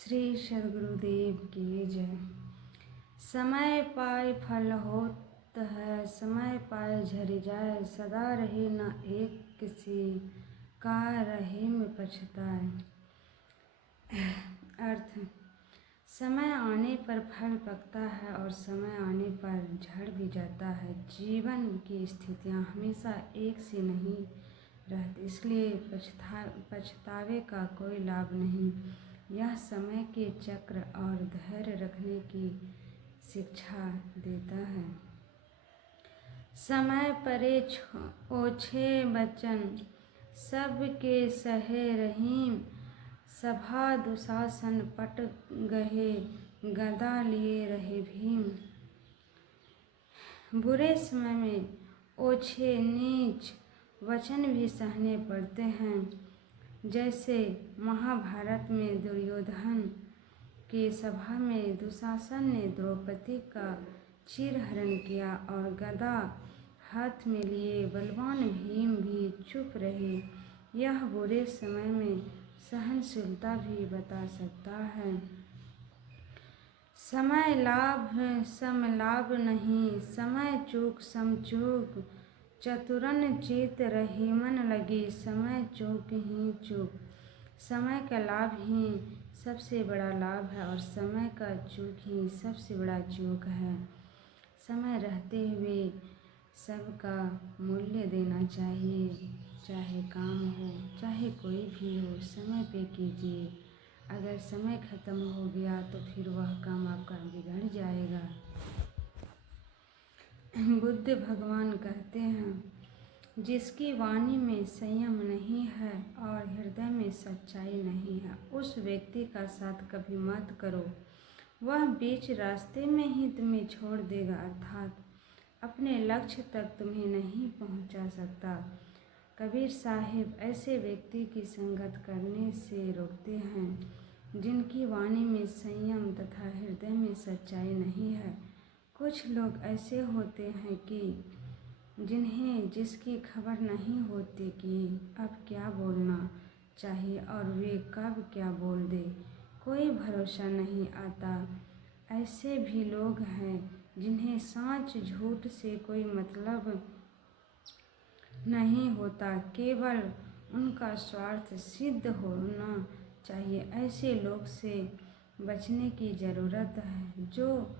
श्री सद्गुरुदेव की जय। समय पाए फल होत है, समय पाए झर जाए, सदा रहे न एक किसी का रहे में पछताए। अर्थ, समय आने पर फल पकता है और समय आने पर झड़ भी जाता है। जीवन की स्थितियाँ हमेशा एक सी नहीं रहती, इसलिए पछतावे का कोई लाभ नहीं। यह समय के चक्र और धैर्य रखने की शिक्षा देता है। समय परे ओछे बचन, सबके सहे रहीम, सभा दुशासन पट गहे, गदा लिए रहे भीम। बुरे समय में ओछे नीच वचन भी सहने पड़ते हैं। जैसे महाभारत में दुर्योधन की सभा में दुशासन ने द्रौपदी का चीरहरण किया और गदा हाथ में लिए बलवान भीम भी चुप रहे। यह बुरे समय में सहनशीलता भी बता सकता है। समय लाभ सम लाभ नहीं, समय चूक सम चूक, चतुरन चित रहीमन लगी, समय चूक ही चूक। समय का लाभ ही सबसे बड़ा लाभ है और समय का चूक ही सबसे बड़ा चूक है। समय रहते हुए सबका मूल्य देना चाहिए, चाहे काम हो चाहे कोई भी हो, समय पे कीजिए। अगर समय ख़त्म हो गया तो फिर वह काम आपका बिगड़ जाएगा। बुद्ध भगवान कहते हैं, जिसकी वाणी में संयम नहीं है और हृदय में सच्चाई नहीं है, उस व्यक्ति का साथ कभी मत करो। वह बीच रास्ते में ही तुम्हें छोड़ देगा, अर्थात अपने लक्ष्य तक तुम्हें नहीं पहुंचा सकता। कबीर साहिब ऐसे व्यक्ति की संगत करने से रोकते हैं जिनकी वाणी में संयम तथा हृदय में सच्चाई नहीं है। कुछ लोग ऐसे होते हैं कि जिन्हें जिसकी खबर नहीं होती कि अब क्या बोलना चाहिए और वे कब क्या बोल दे, कोई भरोसा नहीं आता। ऐसे भी लोग हैं जिन्हें सच झूठ से कोई मतलब नहीं होता, केवल उनका स्वार्थ सिद्ध होना चाहिए। ऐसे लोग से बचने की ज़रूरत है जो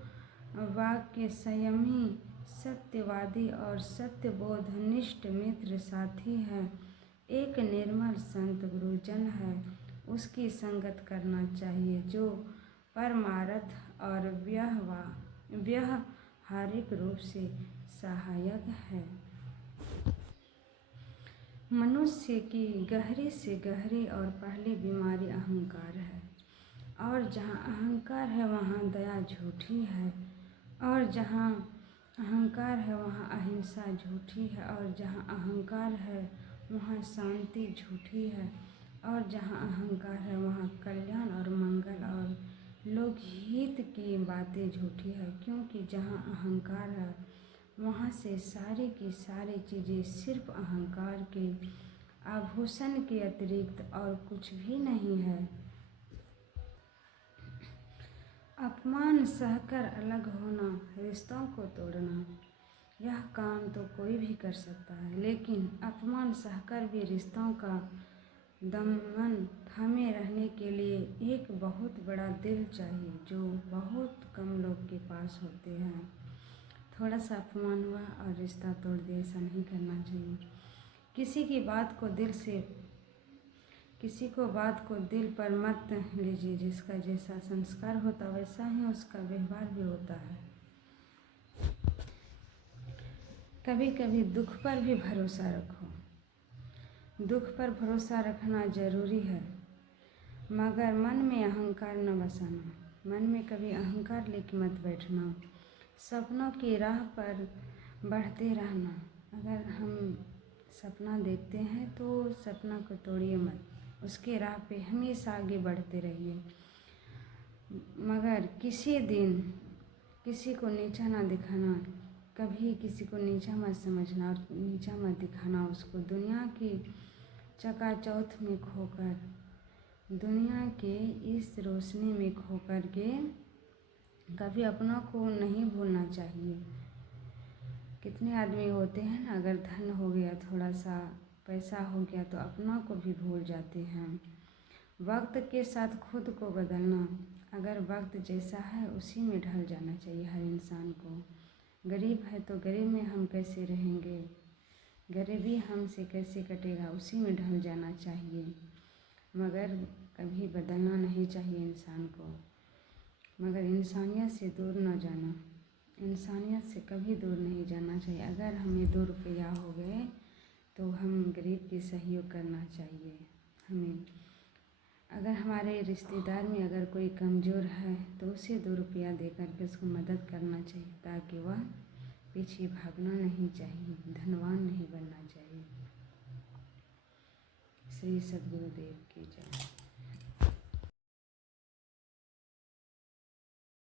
वाक्य संयमी, सत्यवादी और सत्यबोधनिष्ठ मित्र साथी है। एक निर्मल संत गुरुजन है, उसकी संगत करना चाहिए जो परमार्थ और व्यवहारिक रूप से सहायक है। मनुष्य की गहरी से गहरी और पहली बीमारी अहंकार है, और जहाँ अहंकार है वहाँ दया झूठी है, और जहाँ अहंकार है वहाँ अहिंसा झूठी है, और जहाँ अहंकार है वहाँ शांति झूठी है, और जहाँ अहंकार है वहाँ कल्याण और मंगल और लोकहित की बातें झूठी है। क्योंकि जहाँ अहंकार है वहाँ से सारी की सारी चीज़ें सिर्फ अहंकार के आभूषण के अतिरिक्त और कुछ भी नहीं है। अपमान सहकर अलग होना, रिश्तों को तोड़ना, यह काम तो कोई भी कर सकता है, लेकिन अपमान सहकर भी रिश्तों का दमन थामे रहने के लिए एक बहुत बड़ा दिल चाहिए, जो बहुत कम लोग के पास होते हैं। थोड़ा सा अपमान हुआ और रिश्ता तोड़ दिया, ऐसा नहीं करना चाहिए। किसी की बात को दिल पर मत लीजिए। जिसका जैसा संस्कार होता वैसा ही उसका व्यवहार भी होता है। कभी कभी दुख पर भी भरोसा रखो। दुख पर भरोसा रखना जरूरी है, मगर मन में अहंकार न बसाना। मन में कभी अहंकार लेके मत बैठना। सपनों की राह पर बढ़ते रहना। अगर हम सपना देखते हैं तो सपना को तोड़िए मत, उसके राह पे हमेशा आगे बढ़ते रहिए। मगर किसी दिन किसी को नीचा ना दिखाना, कभी किसी को नीचा मत समझना और नीचा मत दिखाना उसको। दुनिया की चकाचौंध में खोकर दुनिया के इस रोशनी में खो कर के कभी अपनों को नहीं भूलना चाहिए। कितने आदमी होते हैं ना, अगर धन हो गया, थोड़ा सा पैसा हो गया तो अपनों को भी भूल जाते हैं। वक्त के साथ खुद को बदलना, अगर वक्त जैसा है उसी में ढल जाना चाहिए हर इंसान को। गरीब है तो गरीब में हम कैसे रहेंगे, गरीबी हमसे कैसे कटेगा, उसी में ढल जाना चाहिए, मगर कभी बदलना नहीं चाहिए इंसान को। मगर इंसानियत से दूर न जाना, इंसानियत से कभी दूर नहीं जाना चाहिए। अगर हमें 2 रुपया हो गए तो हम गरीब की सहयोग करना चाहिए हमें। अगर हमारे रिश्तेदार में अगर कोई कमज़ोर है तो उसे 2 रुपया दे करके उसको मदद करना चाहिए, ताकि वह पीछे भागना नहीं चाहिए, धनवान नहीं बनना चाहिए। श्री सद्गुरुदेव की जय।